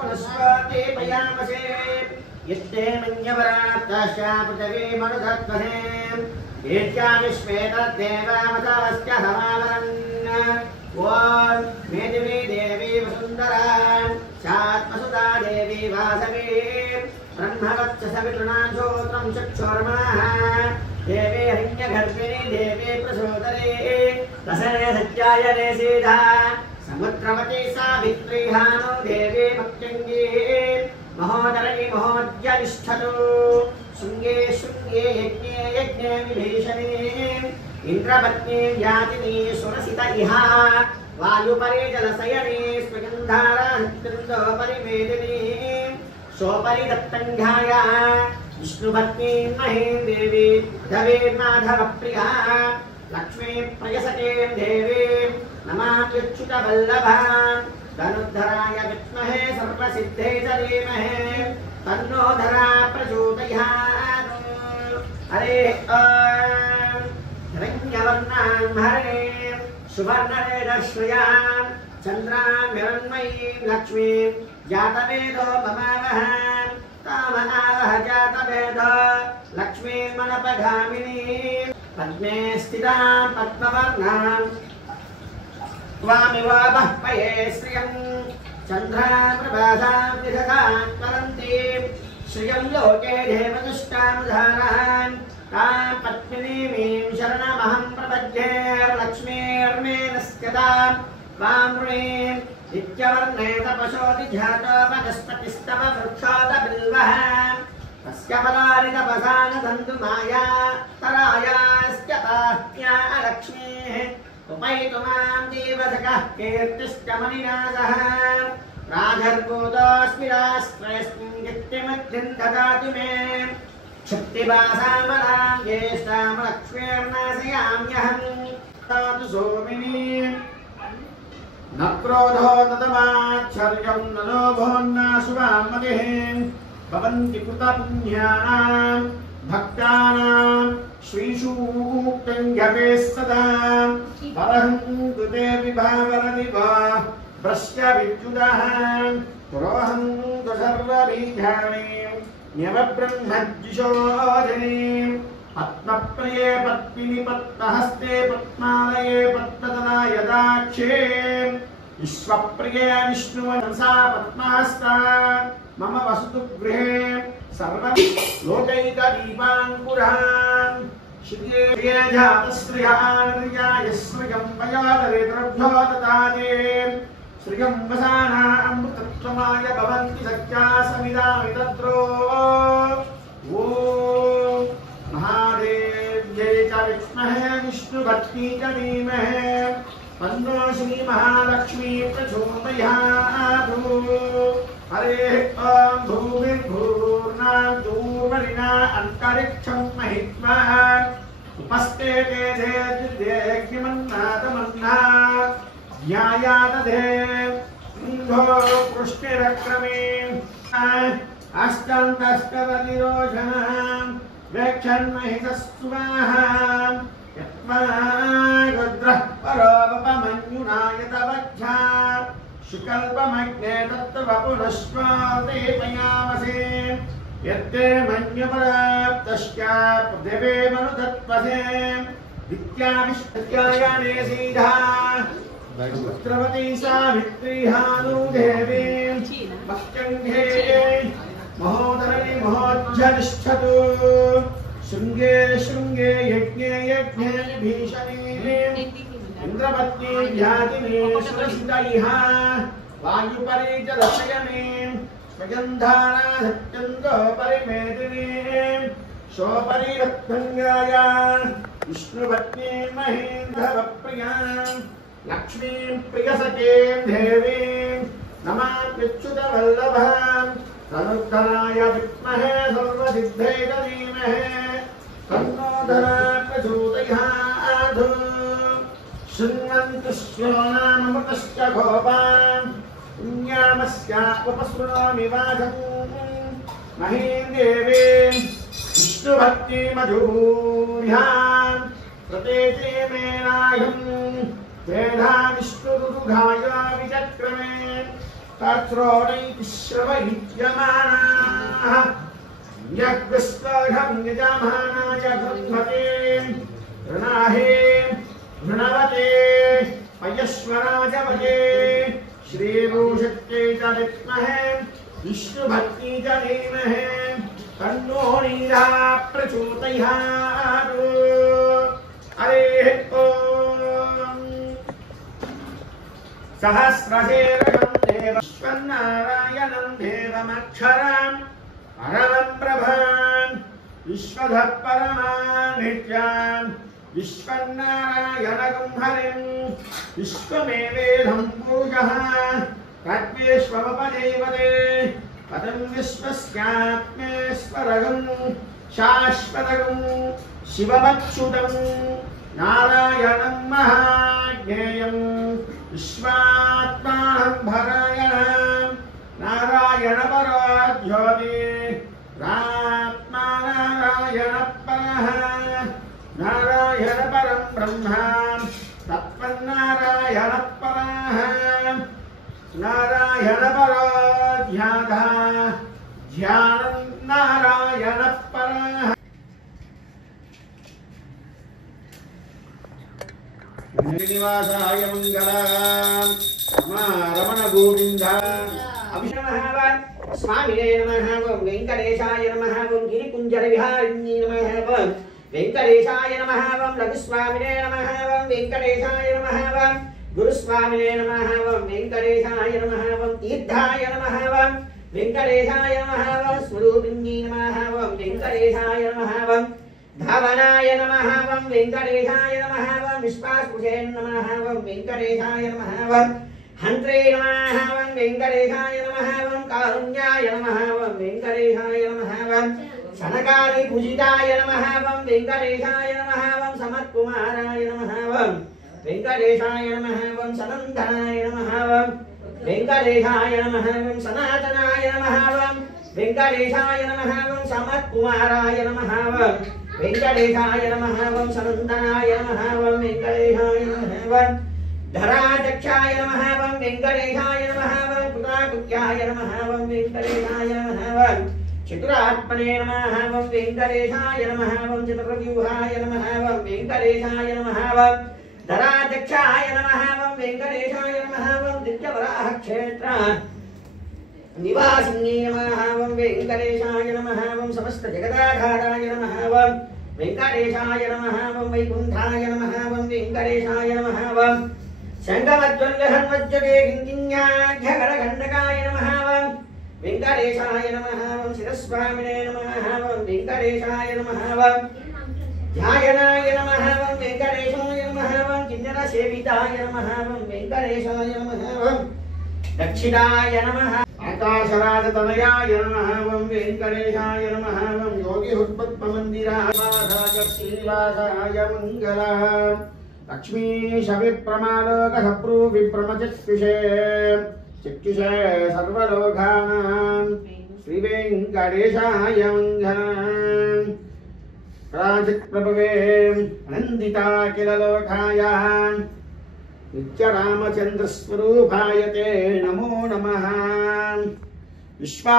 पुनस्वाते पयामसे यत्ते मन्यवरात्ताश्या पृथिवी मनुधत्महे एत्या विश्वेतद्देवामतावस्य समावरन् ओम मेदिनी देवी वसुंधरा शात्मसुता देवी वासवी ब्रह्मवत्सवितृणाशोत्रं चक्षुर्मणः देवी हिरण्यगर्भिणी देवी प्रचोदरे दशने सत्यायने सीधा समुद्रवती सावित्री हानो देवी भक्तिङ्गी महोदरी महोद्यनिष्ठतु शृङ्गे शृङ्गे यज्ञे यज्ञे विभीषणे इंद्रपत्नी यातिनी सुरसित इहा वायुपरि जलशयने स्पृगन्धारा हृत्पिण्डोपरि मेदिनी सोपरि दत्तङ्घाया विष्णुपत्नी महीं देवी धवे माधवप्रिया लक्ष्मी प्रयसते देवी नमाम्युच्युतवल्लभा धनुर्धराय विद्महे सर्वसिद्धे च धीमहि तन्नो धरा प्रचोदयात् हरे रंगवर्णां हरिणीं सुवर्णरेतश्रियां चन्द्रां हिरण्मयीं लक्ष्मीं जातवेदो ममावह तामहावह जातवेदो लक्ष्मीं मनपगामिनीं पद्मे स्थितां पद्मवर्णां त्वामिवावः पये श्रियं चन्द्रां प्रभासां निधतां वरन्तीं श्रियं लोके देवदुष्टामुधारां तां पद्मिनीं शरणमहं प्रपद्ये लक्ष्मीर्मेनस्यतां वामृणीं नित्यवर्णे तपशोऽधिजातो वनस्पतिस्तव वृक्षोदबिल्वः तस्य फलानि तपसा न दन्तुमाया तरायास्य ताह्या लक्ष्मीः उपैतु मां देवसखः कीर्तिश्च मणिनाथः राजर्भूतोऽस्मि राष्ट्रेऽस्मिन् कीर्तिमद्धिं ददातु मे क्षुप्तिभासामलां ज्येष्ठां लक्ष्मीर्नाशयाम्यहं दातु सोमिनी न क्रोधो तदमाच्छर्यं न लोभोन्नाशुभामतिः भवन्ति कृतपुण्यानां भक्तानां श्रीसूक्तं जपे सदा परहं कृते विभावरदिव भ्रश्च विद्युदः पुरोहं तु सर्वबीजानि न्यवब्रह्मद्विषोधिनीं पद्मप्रिये पद्मिनि पद्महस्ते पद्मालये पद्मदनायदाक्षे विश्वप्रिये विष्णुवंसा पद्मास्ता मम वसतु गृहे सर्वलोकैकदीपाङ्कुरान् श्रिये जातश्रियाय श्रियं वयादरेतरभ्यो ददाते श्रियं वसाना अमृतत्वमाय भवन्ति सत्या समिदामि तत्रो ॐ महादेव्यै च विद्महे विष्णुभक्त्यै च धीमहि तन्नो श्रीमहालक्ष्मी प्रचोदयात् हरे ओम भूमिर्भूर्नां दूर्वरिणा अन्तरिक्षं महित्वा उपस्थे देग्निमन्नादमन्ना ध्यायादधे इन्दो पुष्टिरक्रमे अष्टान्तस्तवनिरोधनं वेक्षन्महितस्वाहां यत्मा रुद्रः परोपमन्युनायतवच्छा शुकल्पमग्ने तत्त्वपुनस्वाते पयामसे यत्ते मन्यपराप्तश्चा पृथिवे मनुदत्पसे विद्याविष्टयाने सीधा पुत्रवती सावित्री हानुदेवी भक्त्यङ्घे महोदरी महोज्जनिष्ठतु शृङ्गे शृङ्गे यज्ञे यज्ञे विभीषणे इंद्रपत्नी यातिनी सुरसितैहा वायुपरि जलशयने स्वगन्धारा सत्यन्दोपरि मेदिनी सोपरि रत्नङ्गाया विष्णुपत्नी महेन्द्रवप्रियां लक्ष्मीं प्रियसखीं देवीं नमाम्युच्युतवल्लभां तनुर्धराय विद्महे सर्वसिद्धे च धीमहि तन्नो धरा प्रचोदयात् शृण्वन्तु श्रोणामृतश्च गोपान् पुण्यामस्यापसृणोमि वाचम् महीं देवीं विष्णुभक्तिमधुभूर्यां प्रतेजे मेनायं वेदा विष्णुरुघाया विचक्रमे तत्रोणैः श्रवयित्यमानाः यज्ञस्पर्धं यजमानाय ब्रह्मते ऋणाहे ऋणवते पयस्वराजवते श्रीरूषत्यै च विद्महे विष्णुभक्त्यै च धीमहि तन्नो नीरः प्रचोदयात्। हरिः ॐ। सहस्रशीर्षं देवश्वन्नारायणं देवमक्षरं परमं प्रभां विश्वधः परमानित्यं विश्वन्नारायणं हरिं विश्वमेवेदं पुरुषः तद्विश्वमुपदेवते पदं विश्वस्यात्मेश्वरगं शाश्वतगं शिवमच्युतं नारायणं महाज्ञेयं विश्वात्मानं भरायणं नारायण परो ज्योति आत्मा नारायण परः नारायण परं ब्रह्म तत्त्वन्नारायण परः नारायण परो ध्यानः ध्यानं नारायण परः। श्रीनिवासाय मंगलम् रमण गोविंद अभिनमः स्वामिने नमः ओं वेंकटेशाय नमः ओं गिरिकुंजर विहारिण्ये नमः ओं वेंकटेशाय नमः ओं लघुस्वामिने नमः ओं वेंकटेशाय नमः ओं गुरुस्वामिने नमः ओं वेंकटेशाय नमः ओं तीर्थाय नमः ओं वेंकटेशाय नमः ओं स्वरूपिण्ये नमः ओं वेंकटेशाय नमः ओं धावनाय नमः ओं वेंकटेशाय नमः ओं विश्वासुषे नमः ओं वेंकटेशाय नमः ओं हंत्रे नमः ओं वेंकटेशाय नमः ओं कारुण्याय नमः ओं वेंकटेशाय नमः ओं सनकादि पूजिताय नमः ओं वेंकटेशाय नमः ओं समत्कुमाराय नमः ओं वेंकटेशाय नमः ओं सनंदनाय नमः ओं वेंकटेशाय नमः ओं सनातनाय नमः ओं वेंकटेशाय नमः ओं समत्कुमाराय नमः ओं वेंकटेशाय नमः ओं सनंदनाय नमः ओं वेंकटेशाय नमः ओं धराध्यक्षाय नमः ओं वेंकटेशाय नमः ओं कृताकृत्याय नमः ओं वेंकटेशाय नमः ओं चतुरात्मने नमः ओं वेंकटेशाय नमः ओं चतुर्व्यूहाय नमः ओं वेंकटेशाय नमः ओं धराध्यक्षाय नमः ओं वेंकटेशाय नमः ओं दिव्यवराह क्षेत्र निवासिन्ये नमः ओं वेंकटेशाय नमः ओं समस्त जगदाधाराय नमः ओं वेंकटेशाय नमः ओं वैकुंठाय नमः ओं वेंकटेशाय नमः ओं शंखवज्वल्लहन्वज्जते किंकिण्याढ्यगणगण्डकाय नमः ओं वेंकटेशाय नमः ओं शिरस्वामिने नमः ओं वेंकटेशाय नमः ओं ध्यायनाय नमः ओं वेंकटेशाय नमः ओं किन्नरसेविताय नमः ओं वेंकटेशाय नमः ओं दक्षिणाय नमः आकाशराजतनयाय नमः ओं वेंकटेशाय नमः ओं योगिहृत्पद्ममन्दिराय श्रीनिवासाय मंगलः लक्ष्मीश विप्रमालोकसप्रू विप्रमचक्षुषे चक्षुषे सर्वलोकानां श्रीवेंकटेशाय मंगलम् राजप्रभवे अनन्दिताखिललोकाय नित्यरामचन्द्रस्वरूपाय ते नमो नमः। विश्वा